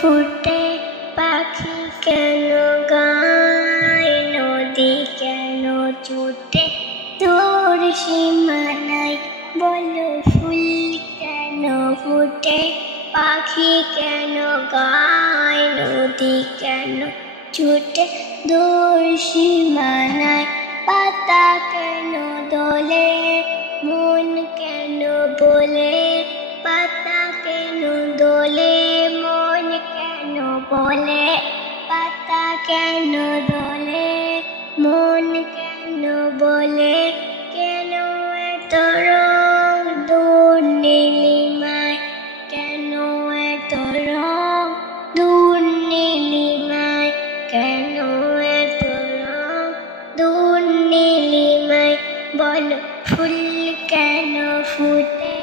ফুটে, পাখি কেন গায়, নদী কেন ছুটে তোর সীমানায়। বলো ফুল কেন ফুটে, পাখি কেন গায়, নদী কেন ছুটে দূর সীমানায়। পাতা কেন দোলে, মন কেন বলে, পাতা কেন দোলে, মন কেন বলে, পাতা কেন দোলে, মন কেন বলে। কেন এত রং দূর নীলিমায়, কেন এত রং দূর নীলিমায়, কেন এত রং দূর নীলিমায়। বলো ফুল কেন ফুটে,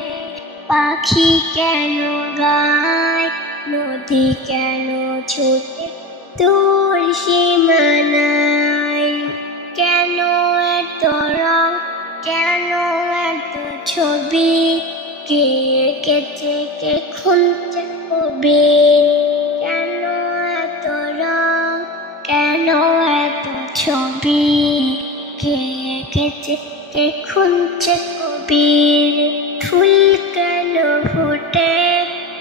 পাখি কেন গায়, নদী কেন ছুটে দূর সীমানায়। কেন এত রং, কেন এত ছবি, কে এঁকেছে কে খুঁজছে কবি। কেন এত রং, কেন এত ছবি, কে এঁকেছে কে খুঁজছে কবির। ফুল কেন ফুটে,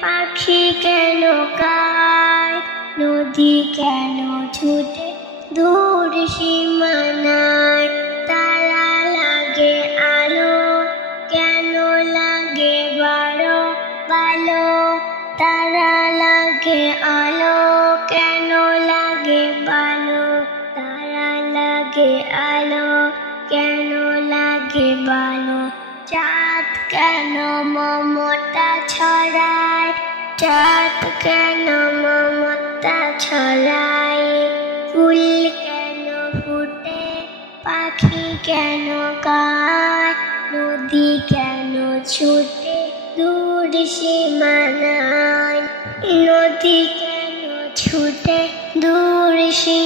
পাখি কেন গায়, নদী কেন ছুটে দূর সীমানায়। তারা লাগে আলো, কেন লাগে বারো ভালো, তারা লাগে আলো, কেন লাগে ভালো, তারা লাগে আলো, কেন লাগে ভালো। চাঁদ কেন মমতা ছড়ায়, চাঁদ কেন মমতা ছড়ায়। ফুল কেন ফুটে, পাখি কেন গায়, নদী কেন ছুটে দূর সীমানায়, নদী কেন ছুটে দূর সীমানায়।